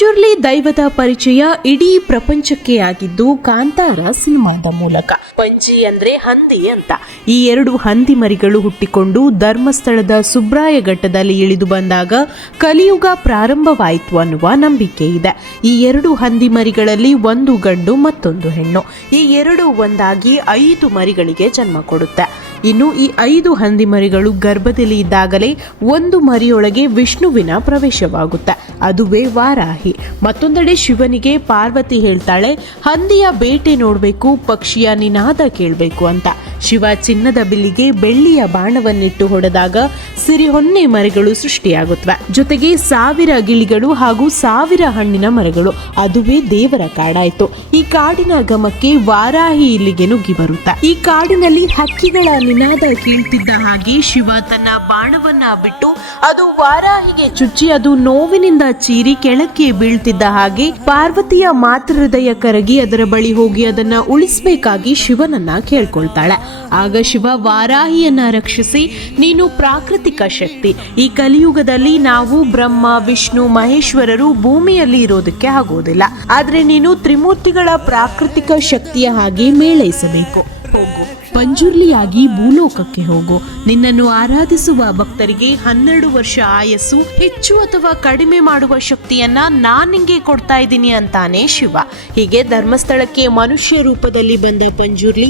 ಪಂಜುರ್ಲಿ ದೈವದ ಪರಿಚಯ ಇಡೀ ಪ್ರಪಂಚಕ್ಕೆ ಆಗಿದ್ದು ಕಾಂತಾರ ಸಿನಿಮಾದ ಮೂಲಕ. ಪಂಜಿ ಅಂದ್ರೆ ಹಂದಿ ಅಂತ. ಈ ಎರಡು ಹಂದಿ ಮರಿಗಳು ಹುಟ್ಟಿಕೊಂಡು ಧರ್ಮಸ್ಥಳದ ಸುಬ್ರಾಯ ಘಟ್ಟದಲ್ಲಿ ಇಳಿದು ಬಂದಾಗ ಕಲಿಯುಗ ಪ್ರಾರಂಭವಾಯಿತು ಅನ್ನುವ ನಂಬಿಕೆ ಇದೆ. ಈ ಎರಡು ಹಂದಿ ಮರಿಗಳಲ್ಲಿ ಒಂದು ಗಂಡು ಮತ್ತೊಂದು ಹೆಣ್ಣು. ಈ ಎರಡು ಒಂದಾಗಿ 5 ಮರಿಗಳಿಗೆ ಜನ್ಮ ಕೊಡುತ್ತೆ. ಇನ್ನು ಈ 5 ಹಂದಿ ಮರಿಗಳು ಗರ್ಭದಲ್ಲಿ ಇದ್ದಾಗಲೇ ಒಂದು ಮರಿಯೊಳಗೆ ವಿಷ್ಣುವಿನ ಪ್ರವೇಶವಾಗುತ್ತೆ. ಅದುವೇ ವಾರಾಹಿ. ಮತ್ತೊಂದೆಡೆ ಶಿವನಿಗೆ ಪಾರ್ವತಿ ಹೇಳ್ತಾಳೆ, ಹಂದಿಯ ಬೇಟೆ ನೋಡ್ಬೇಕು, ಪಕ್ಷಿಯ ನಿನಾದ ಕೇಳಬೇಕು ಅಂತ. ಶಿವ ಚಿನ್ನದ ಬಿಲ್ಲಿಗೆ ಬೆಳ್ಳಿಯ ಬಾಣವನ್ನಿಟ್ಟು ಹೊಡೆದಾಗ ಸಿರಿಹೊನ್ನೆ ಮರಿಗಳು ಸೃಷ್ಟಿಯಾಗುತ್ತವೆ. ಜೊತೆಗೆ 1000 ಗಿಳಿಗಳು ಹಾಗೂ 1000 ಹಣ್ಣಿನ ಮರಗಳು. ಅದುವೇ ದೇವರ ಕಾಡಾಯ್ತು. ಈ ಕಾಡಿನ ಗಮಕ್ಕೆ ವಾರಾಹಿ ಇಲ್ಲಿಗೆ ನುಗ್ಗಿ ಬರುತ್ತೆ. ಈ ಕಾಡಿನಲ್ಲಿ ಹಕ್ಕಿಗಳ ನಿನಾದ ಕೇಳ್ತಿದ್ದ ಹಾಗೆ ಶಿವ ತನ್ನ ಬಾಣವನ್ನ ಬಿಟ್ಟು ಅದು ವಾರಾಹಿಗೆ ಚುಚ್ಚಿ ಅದು ನೋವಿನಿಂದ ಚೀರಿ ಕೆಳಕ್ಕೆ ಬೀಳ್ತಿದ್ದ ಹಾಗೆ ಪಾರ್ವತಿಯ ಮಾತೃಹೃದಯ ಕರಗಿ ಅದರ ಬಳಿ ಹೋಗಿ ಅದನ್ನ ಉಳಿಸಬೇಕಾಗಿ ಶಿವನನ್ನ ಕೇಳ್ಕೊಳ್ತಾಳೆ. ಆಗ ಶಿವ ವಾರಾಹಿಯನ್ನ ರಕ್ಷಿಸಿ, ನೀನು ಪ್ರಾಕೃತಿಕ ಶಕ್ತಿ. ಈ ಕಲಿಯುಗದಲ್ಲಿ ನಾವು ಬ್ರಹ್ಮ ವಿಷ್ಣು ಮಹೇಶ್ವರರು ಭೂಮಿಯಲ್ಲಿ ಇರೋದಕ್ಕೆ ಆಗೋದಿಲ್ಲ. ಆದ್ರೆ ನೀನು ತ್ರಿಮೂರ್ತಿಗಳ ಪ್ರಾಕೃತಿಕ ಶಕ್ತಿಯ ಹಾಗೆ ಮೇಳೈಸಬೇಕು. ಹೋಗು, ಪಂಜುರ್ಲಿಯಾಗಿ ಭೂಲೋಕಕ್ಕೆ ಹೋಗು. ನಿನ್ನನ್ನು ಆರಾಧಿಸುವ ಭಕ್ತರಿಗೆ 12 ವರ್ಷ ಆಯಸ್ಸು ಹೆಚ್ಚು ಅಥವಾ ಕಡಿಮೆ ಮಾಡುವ ಶಕ್ತಿಯನ್ನ ನಾನ್ ನಿಂಗೆ ಕೊಡ್ತಾ ಇದ್ದೀನಿ ಅಂತಾನೆ ಶಿವ. ಹೀಗೆ ಧರ್ಮಸ್ಥಳಕ್ಕೆ ಮನುಷ್ಯ ರೂಪದಲ್ಲಿ ಬಂದ ಪಂಜುರ್ಲಿ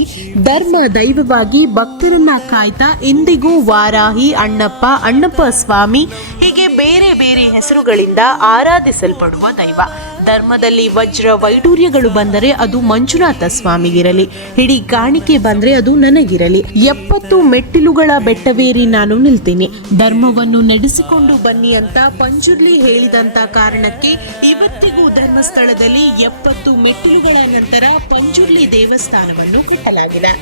ಧರ್ಮ ದೈವವಾಗಿ ಭಕ್ತರನ್ನ ಕಾಯ್ತಾ ಇಂದಿಗೂ ವಾರಾಹಿ, ಅಣ್ಣಪ್ಪ ಸ್ವಾಮಿ ಹೀಗೆ ಬೇರೆ ಬೇರೆ ಹೆಸರುಗಳಿಂದ ಆರಾಧಿಸಲ್ಪಡುವ ದೈವ. ಧರ್ಮದಲ್ಲಿ ವಜ್ರ ವೈಡೂರ್ಯಗಳು ಬಂದರೆ ಅದು ಮಂಜುನಾಥ ಸ್ವಾಮಿಗಿರಲಿ, ಹಿಡಿ ಕಾಣಿಕೆ ಬಂದ್ರೆ ಅದು ನನಗಿರಲಿ. 70 ಮೆಟ್ಟಿಲುಗಳ ಬೆಟ್ಟವೇರಿ ನಾನು ನಿಲ್ತೀನಿ, ಧರ್ಮವನ್ನು ನಡೆಸಿಕೊಂಡು ಬನ್ನಿ ಅಂತ ಪಂಜುರ್ಲಿ ಹೇಳಿದಂತ ಕಾರಣಕ್ಕೆ ಇವತ್ತಿಗೂ ಧರ್ಮಸ್ಥಳದಲ್ಲಿ 70 ಮೆಟ್ಟಿಲುಗಳ ನಂತರ ಪಂಜುರ್ಲಿ ದೇವಸ್ಥಾನವನ್ನು ಕಟ್ಟಲಾಗಿದೆ.